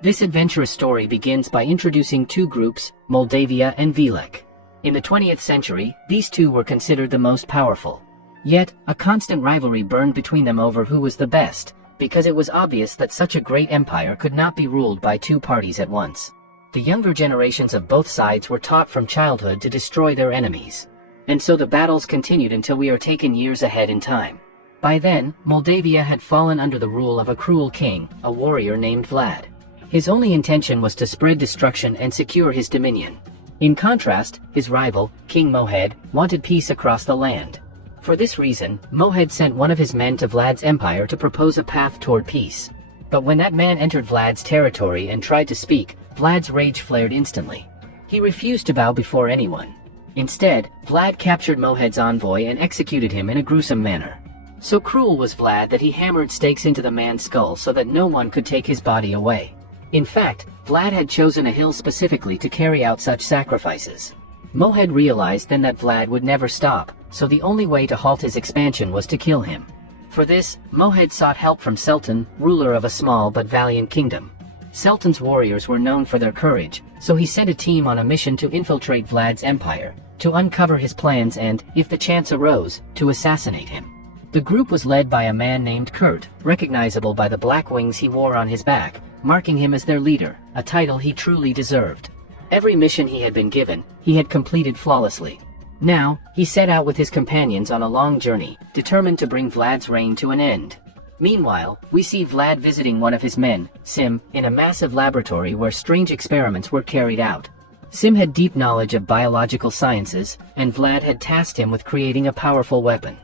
This adventurous story begins by introducing two groups, Moldavia and Velek. In the 20th century, these two were considered the most powerful. Yet, a constant rivalry burned between them over who was the best, because it was obvious that such a great empire could not be ruled by two parties at once. The younger generations of both sides were taught from childhood to destroy their enemies. And so the battles continued until we are taken years ahead in time. By then, Moldavia had fallen under the rule of a cruel king, a warrior named Vlad. His only intention was to spread destruction and secure his dominion. In contrast, his rival, King Mohed, wanted peace across the land. For this reason, Mohed sent one of his men to Vlad's empire to propose a path toward peace. But when that man entered Vlad's territory and tried to speak, Vlad's rage flared instantly. He refused to bow before anyone. Instead, Vlad captured Mohed's envoy and executed him in a gruesome manner. So cruel was Vlad that he hammered stakes into the man's skull so that no one could take his body away. In fact, Vlad had chosen a hill specifically to carry out such sacrifices. Mohed realized then that Vlad would never stop, so the only way to halt his expansion was to kill him. For this, Mohed sought help from Sultan, ruler of a small but valiant kingdom. Sultan's warriors were known for their courage, so he sent a team on a mission to infiltrate Vlad's empire, to uncover his plans and, if the chance arose, to assassinate him. The group was led by a man named Kurt, recognizable by the black wings he wore on his back, marking him as their leader, a title he truly deserved. Every mission he had been given, he had completed flawlessly. Now, he set out with his companions on a long journey, determined to bring Vlad's reign to an end. Meanwhile, we see Vlad visiting one of his men, Sim, in a massive laboratory where strange experiments were carried out. Sim had deep knowledge of biological sciences, and Vlad had tasked him with creating a powerful weapon.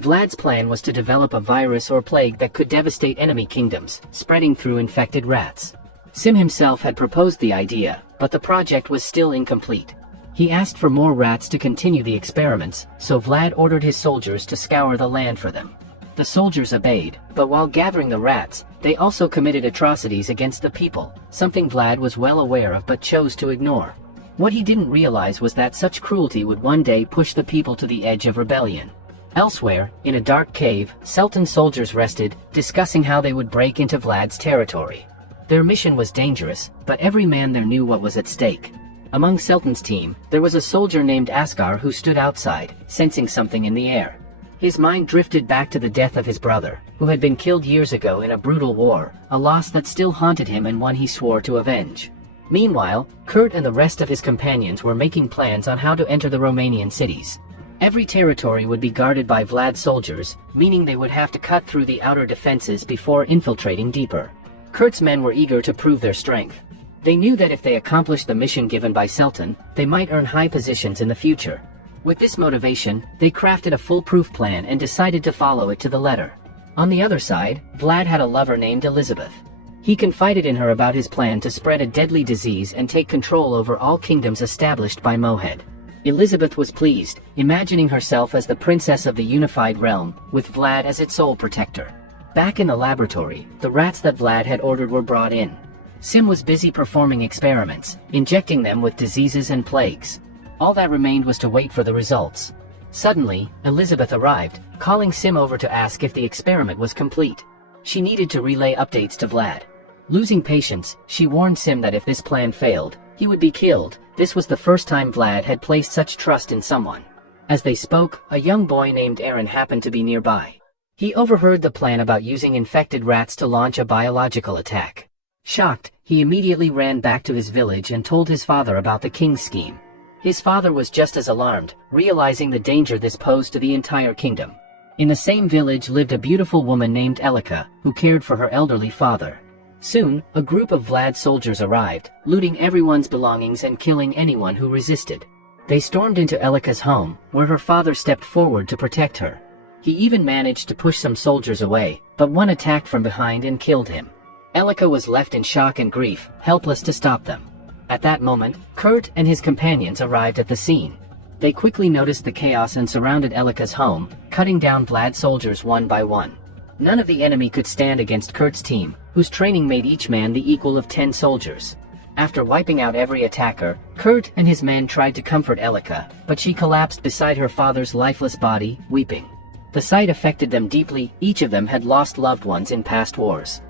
Vlad's plan was to develop a virus or plague that could devastate enemy kingdoms, spreading through infected rats. Sim himself had proposed the idea, but the project was still incomplete. He asked for more rats to continue the experiments, so Vlad ordered his soldiers to scour the land for them. The soldiers obeyed, but while gathering the rats, they also committed atrocities against the people, something Vlad was well aware of but chose to ignore. What he didn't realize was that such cruelty would one day push the people to the edge of rebellion. Elsewhere, in a dark cave, Sultan's soldiers rested, discussing how they would break into Vlad's territory. Their mission was dangerous, but every man there knew what was at stake. Among Sultan's team, there was a soldier named Asghar who stood outside, sensing something in the air. His mind drifted back to the death of his brother, who had been killed years ago in a brutal war, a loss that still haunted him and one he swore to avenge. Meanwhile, Kurt and the rest of his companions were making plans on how to enter the Romanian cities. Every territory would be guarded by Vlad's soldiers, meaning they would have to cut through the outer defenses before infiltrating deeper. Kurt's men were eager to prove their strength. They knew that if they accomplished the mission given by Sultan, they might earn high positions in the future. With this motivation, they crafted a foolproof plan and decided to follow it to the letter. On the other side, Vlad had a lover named Elizabeth. He confided in her about his plan to spread a deadly disease and take control over all kingdoms established by Mohed. Elizabeth was pleased, imagining herself as the princess of the unified realm, with Vlad as its sole protector. Back in the laboratory, the rats that Vlad had ordered were brought in. Sim was busy performing experiments, injecting them with diseases and plagues. All that remained was to wait for the results. Suddenly, Elizabeth arrived, calling Sim over to ask if the experiment was complete. She needed to relay updates to Vlad. Losing patience, she warned Sim that if this plan failed, he would be killed. This was the first time Vlad had placed such trust in someone. As they spoke, a young boy named Aaron happened to be nearby. He overheard the plan about using infected rats to launch a biological attack. Shocked, he immediately ran back to his village and told his father about the king's scheme. His father was just as alarmed, realizing the danger this posed to the entire kingdom. In the same village lived a beautiful woman named Elika, who cared for her elderly father. Soon, a group of Vlad's soldiers arrived, looting everyone's belongings and killing anyone who resisted. They stormed into Elika's home, where her father stepped forward to protect her. He even managed to push some soldiers away, but one attacked from behind and killed him. Elika was left in shock and grief, helpless to stop them. At that moment, Kurt and his companions arrived at the scene. They quickly noticed the chaos and surrounded Elika's home, cutting down Vlad's soldiers one by one. None of the enemy could stand against Kurt's team, whose training made each man the equal of 10 soldiers. After wiping out every attacker, Kurt and his men tried to comfort Elika, but she collapsed beside her father's lifeless body, weeping. The sight affected them deeply. Each of them had lost loved ones in past wars.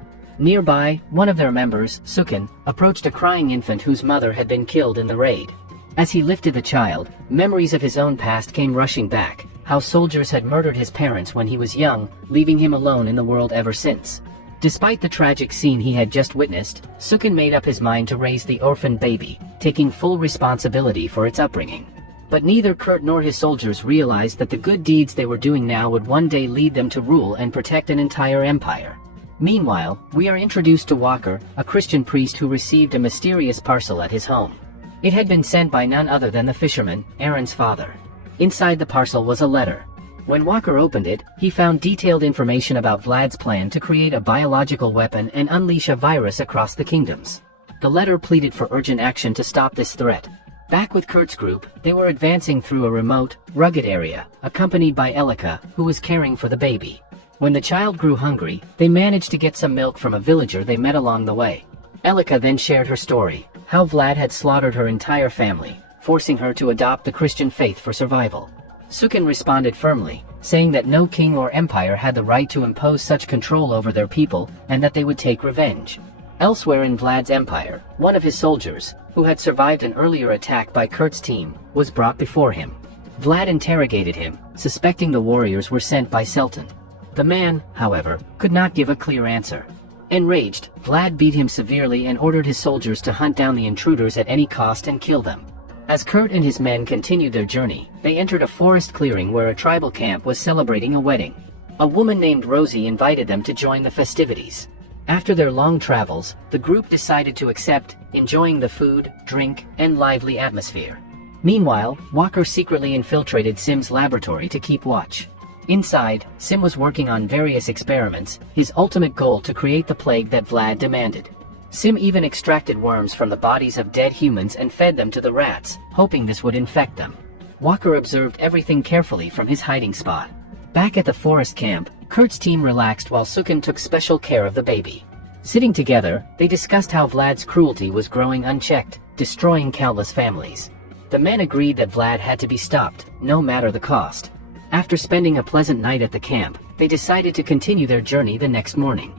Nearby, one of their members, Sukin, approached a crying infant whose mother had been killed in the raid. As he lifted the child, memories of his own past came rushing back, how soldiers had murdered his parents when he was young, leaving him alone in the world ever since. Despite the tragic scene he had just witnessed, Sukin made up his mind to raise the orphan baby, taking full responsibility for its upbringing. But neither Kurt nor his soldiers realized that the good deeds they were doing now would one day lead them to rule and protect an entire empire. Meanwhile, we are introduced to Walker, a Christian priest who received a mysterious parcel at his home. It had been sent by none other than the fisherman, Aaron's father. Inside the parcel was a letter. When Walker opened it, he found detailed information about Vlad's plan to create a biological weapon and unleash a virus across the kingdoms. The letter pleaded for urgent action to stop this threat. Back with Kurt's group, they were advancing through a remote, rugged area, accompanied by Elika, who was caring for the baby. When the child grew hungry, they managed to get some milk from a villager they met along the way. Elika then shared her story, how Vlad had slaughtered her entire family, forcing her to adopt the Christian faith for survival. Sukin responded firmly, saying that no king or empire had the right to impose such control over their people, and that they would take revenge. Elsewhere in Vlad's empire, one of his soldiers, who had survived an earlier attack by Kurt's team, was brought before him. Vlad interrogated him, suspecting the warriors were sent by Sultan. The man, however, could not give a clear answer. Enraged, Vlad beat him severely and ordered his soldiers to hunt down the intruders at any cost and kill them. As Kurt and his men continued their journey, they entered a forest clearing where a tribal camp was celebrating a wedding. A woman named Rosie invited them to join the festivities. After their long travels, the group decided to accept, enjoying the food, drink, and lively atmosphere. Meanwhile, Walker secretly infiltrated Sim's laboratory to keep watch. Inside, Sim was working on various experiments, his ultimate goal to create the plague that Vlad demanded. Sim even extracted worms from the bodies of dead humans and fed them to the rats, hoping this would infect them. Walker observed everything carefully from his hiding spot. Back at the forest camp, Kurt's team relaxed while Sukin took special care of the baby. Sitting together, they discussed how Vlad's cruelty was growing unchecked, destroying countless families. The men agreed that Vlad had to be stopped, no matter the cost. After spending a pleasant night at the camp, they decided to continue their journey the next morning.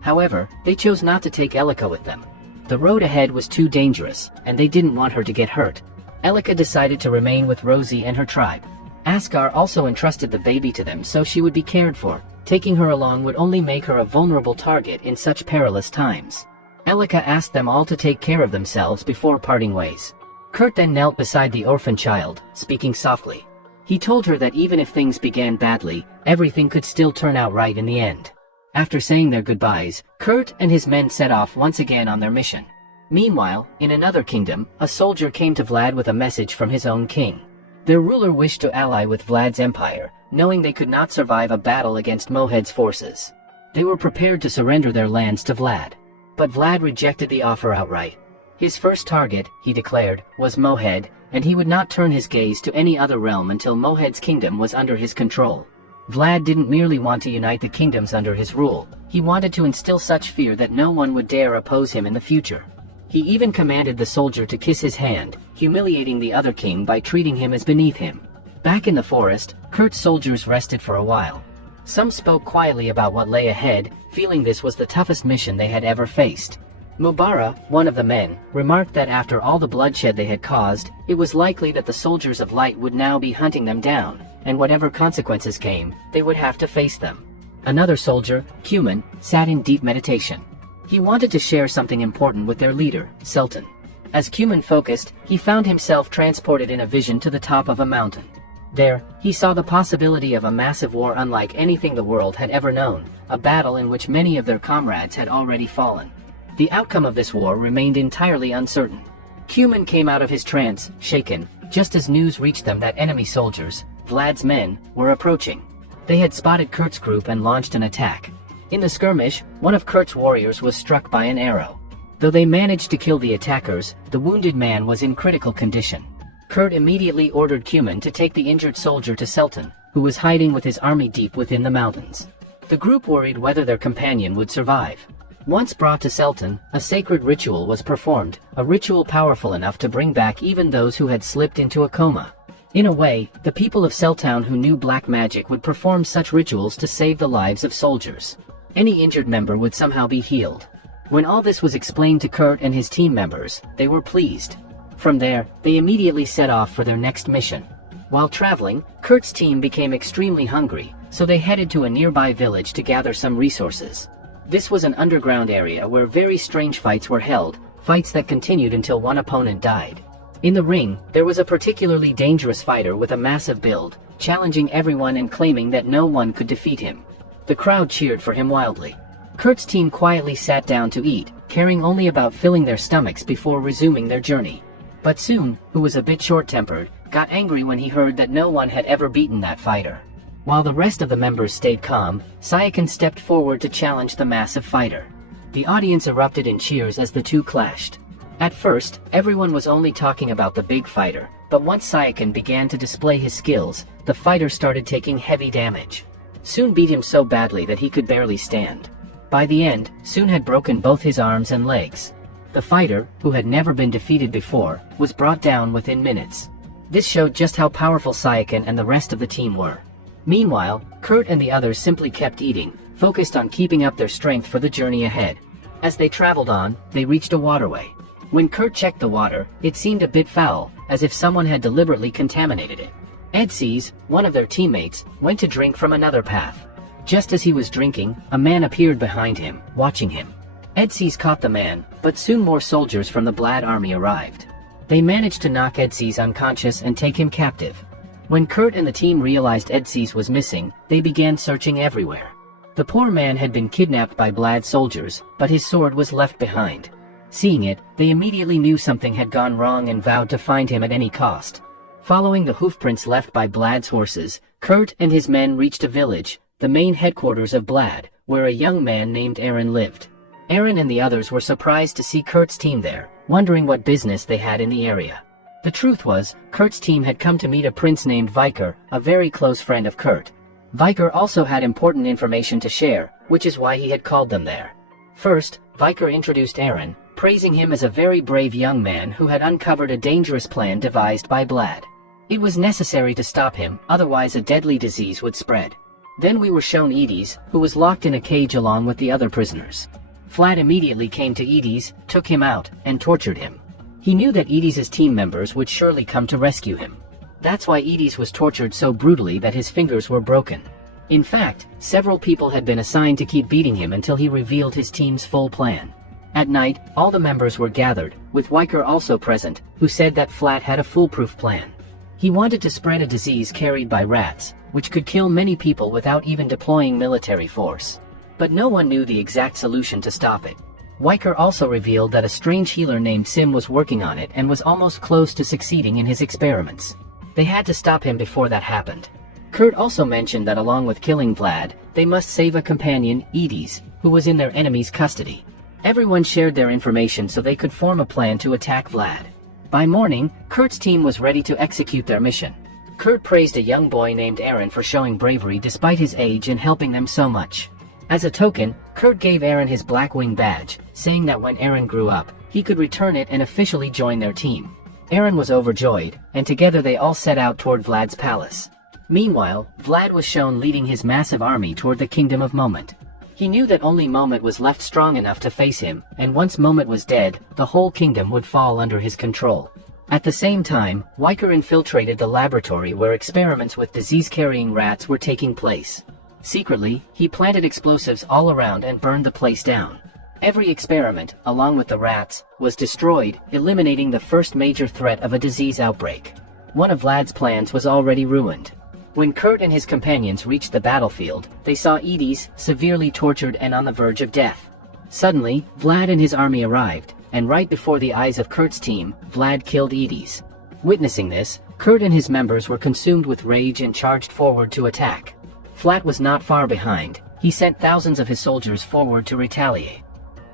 However, they chose not to take Elika with them. The road ahead was too dangerous, and they didn't want her to get hurt. Elika decided to remain with Rosie and her tribe. Askar also entrusted the baby to them so she would be cared for. Taking her along would only make her a vulnerable target in such perilous times. Elika asked them all to take care of themselves before parting ways. Kurt then knelt beside the orphan child, speaking softly. He told her that even if things began badly, everything could still turn out right in the end. After saying their goodbyes, Kurt and his men set off once again on their mission. Meanwhile, in another kingdom, a soldier came to Vlad with a message from his own king. Their ruler wished to ally with Vlad's empire, knowing they could not survive a battle against Mohed's forces. They were prepared to surrender their lands to Vlad. But Vlad rejected the offer outright. His first target, he declared, was Mohed, and he would not turn his gaze to any other realm until Mohed's kingdom was under his control. Vlad didn't merely want to unite the kingdoms under his rule, he wanted to instill such fear that no one would dare oppose him in the future. He even commanded the soldier to kiss his hand, humiliating the other king by treating him as beneath him. Back in the forest, Kurt's soldiers rested for a while. Some spoke quietly about what lay ahead, feeling this was the toughest mission they had ever faced. Mubara, one of the men, remarked that after all the bloodshed they had caused, it was likely that the soldiers of light would now be hunting them down, and whatever consequences came, they would have to face them. Another soldier, Cuman, sat in deep meditation. He wanted to share something important with their leader, Sultan. As Cuman focused, he found himself transported in a vision to the top of a mountain. There, he saw the possibility of a massive war unlike anything the world had ever known, a battle in which many of their comrades had already fallen. The outcome of this war remained entirely uncertain. Cuman came out of his trance, shaken, just as news reached them that enemy soldiers, Vlad's men, were approaching. They had spotted Kurt's group and launched an attack. In the skirmish, one of Kurt's warriors was struck by an arrow. Though they managed to kill the attackers, the wounded man was in critical condition. Kurt immediately ordered Cuman to take the injured soldier to Sultan, who was hiding with his army deep within the mountains. The group worried whether their companion would survive. Once brought to Sultan, a sacred ritual was performed, a ritual powerful enough to bring back even those who had slipped into a coma. In a way, the people of Seltown who knew black magic would perform such rituals to save the lives of soldiers. Any injured member would somehow be healed. When all this was explained to Kurt and his team members, they were pleased. From there, they immediately set off for their next mission. While traveling, Kurt's team became extremely hungry, so they headed to a nearby village to gather some resources. This was an underground area where very strange fights were held, fights that continued until one opponent died. In the ring, there was a particularly dangerous fighter with a massive build, challenging everyone and claiming that no one could defeat him. The crowd cheered for him wildly. Kurt's team quietly sat down to eat, caring only about filling their stomachs before resuming their journey. But Sun, who was a bit short-tempered, got angry when he heard that no one had ever beaten that fighter. While the rest of the members stayed calm, Sayakan stepped forward to challenge the massive fighter. The audience erupted in cheers as the two clashed. At first, everyone was only talking about the big fighter, but once Sayakan began to display his skills, the fighter started taking heavy damage. Sun beat him so badly that he could barely stand. By the end, Sun had broken both his arms and legs. The fighter, who had never been defeated before, was brought down within minutes. This showed just how powerful Sayakan and the rest of the team were. Meanwhile, Kurt and the others simply kept eating, focused on keeping up their strength for the journey ahead. As they traveled on, they reached a waterway. When Kurt checked the water, it seemed a bit foul, as if someone had deliberately contaminated it. Edsees, one of their teammates, went to drink from another path. Just as he was drinking, a man appeared behind him, watching him. Edsees caught the man, but soon more soldiers from the Blad army arrived. They managed to knock Edsees unconscious and take him captive. When Kurt and the team realized Edsees was missing, they began searching everywhere. The poor man had been kidnapped by Blad soldiers, but his sword was left behind. Seeing it, they immediately knew something had gone wrong and vowed to find him at any cost. Following the hoofprints left by Blad's horses, Kurt and his men reached a village, the main headquarters of Blad, where a young man named Aaron lived. Aaron and the others were surprised to see Kurt's team there, wondering what business they had in the area. The truth was, Kurt's team had come to meet a prince named Viker, a very close friend of Kurt. Viker also had important information to share, which is why he had called them there. First, Viker introduced Aaron, praising him as a very brave young man who had uncovered a dangerous plan devised by Blad. It was necessary to stop him, otherwise a deadly disease would spread. Then we were shown Edis, who was locked in a cage along with the other prisoners. Vlad immediately came to Edis, took him out, and tortured him. He knew that Edis' team members would surely come to rescue him. That's why Edis was tortured so brutally that his fingers were broken. In fact, several people had been assigned to keep beating him until he revealed his team's full plan. At night, all the members were gathered, with Viker also present, who said that Vlad had a foolproof plan. He wanted to spread a disease carried by rats, which could kill many people without even deploying military force. But no one knew the exact solution to stop it. Viker also revealed that a strange healer named Sim was working on it and was almost close to succeeding in his experiments. They had to stop him before that happened. Kurt also mentioned that along with killing Vlad, they must save a companion, Edis, who was in their enemy's custody. Everyone shared their information so they could form a plan to attack Vlad. By morning, Kurt's team was ready to execute their mission. Kurt praised a young boy named Aaron for showing bravery despite his age and helping them so much. As a token, Kurt gave Aaron his Blackwing badge, saying that when Aaron grew up, he could return it and officially join their team. Aaron was overjoyed, and together they all set out toward Vlad's palace. Meanwhile, Vlad was shown leading his massive army toward the kingdom of Moment. He knew that only Moment was left strong enough to face him, and once Moment was dead, the whole kingdom would fall under his control. At the same time, Viker infiltrated the laboratory where experiments with disease-carrying rats were taking place. Secretly, he planted explosives all around and burned the place down. Every experiment, along with the rats, was destroyed, eliminating the first major threat of a disease outbreak. One of Vlad's plans was already ruined. When Kurt and his companions reached the battlefield, they saw Edis, severely tortured and on the verge of death. Suddenly, Vlad and his army arrived, and right before the eyes of Kurt's team, Vlad killed Edis. Witnessing this, Kurt and his members were consumed with rage and charged forward to attack. Vlad was not far behind. He sent thousands of his soldiers forward to retaliate.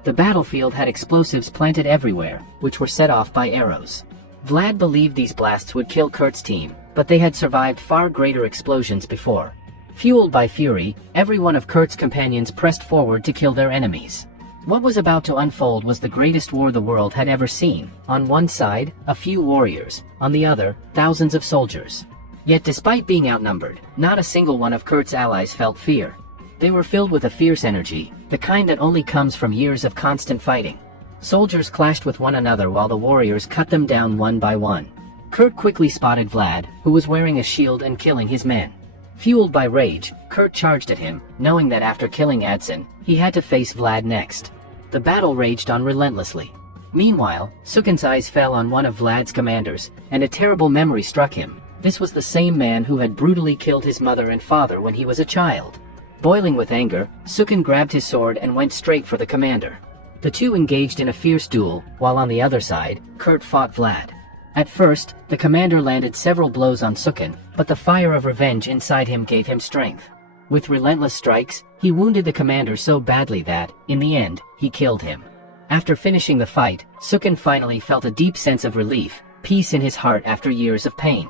The battlefield had explosives planted everywhere, which were set off by arrows. Vlad believed these blasts would kill Kurt's team, but they had survived far greater explosions before. Fueled by fury, every one of Kurt's companions pressed forward to kill their enemies. What was about to unfold was the greatest war the world had ever seen. On one side, a few warriors, on the other, thousands of soldiers. Yet despite being outnumbered, not a single one of Kurt's allies felt fear. They were filled with a fierce energy, the kind that only comes from years of constant fighting. Soldiers clashed with one another while the warriors cut them down one by one. Kurt quickly spotted Vlad, who was wearing a shield and killing his men. Fueled by rage, Kurt charged at him, knowing that after killing Adson, he had to face Vlad next. The battle raged on relentlessly. Meanwhile, Sukin's eyes fell on one of Vlad's commanders, and a terrible memory struck him. This was the same man who had brutally killed his mother and father when he was a child. Boiling with anger, Sukin grabbed his sword and went straight for the commander. The two engaged in a fierce duel, while on the other side, Kurt fought Vlad. At first, the commander landed several blows on Sukin, but the fire of revenge inside him gave him strength. With relentless strikes, he wounded the commander so badly that, in the end, he killed him. After finishing the fight, Sukin finally felt a deep sense of relief, peace in his heart after years of pain.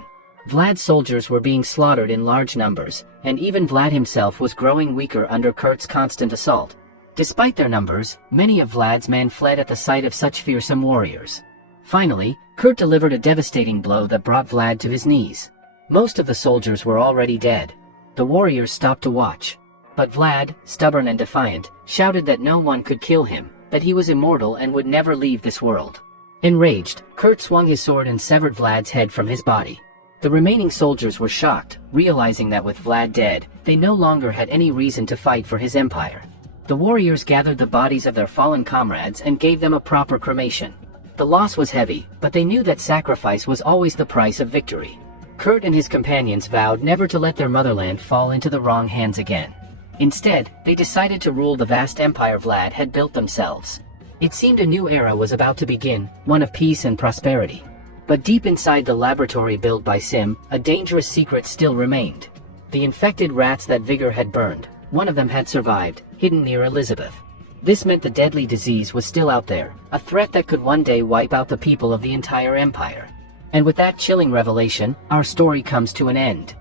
Vlad's soldiers were being slaughtered in large numbers, and even Vlad himself was growing weaker under Kurt's constant assault. Despite their numbers, many of Vlad's men fled at the sight of such fearsome warriors. Finally, Kurt delivered a devastating blow that brought Vlad to his knees. Most of the soldiers were already dead. The warriors stopped to watch. But Vlad, stubborn and defiant, shouted that no one could kill him, that he was immortal and would never leave this world. Enraged, Kurt swung his sword and severed Vlad's head from his body. The remaining soldiers were shocked, realizing that with Vlad dead, they no longer had any reason to fight for his empire. The warriors gathered the bodies of their fallen comrades and gave them a proper cremation. The loss was heavy, but they knew that sacrifice was always the price of victory. Kurt and his companions vowed never to let their motherland fall into the wrong hands again. Instead, they decided to rule the vast empire Vlad had built themselves. It seemed a new era was about to begin, one of peace and prosperity. But deep inside the laboratory built by Sim, a dangerous secret still remained. The infected rats that Vigor had burned, one of them had survived, hidden near Elizabeth. This meant the deadly disease was still out there, a threat that could one day wipe out the people of the entire empire. And with that chilling revelation, our story comes to an end.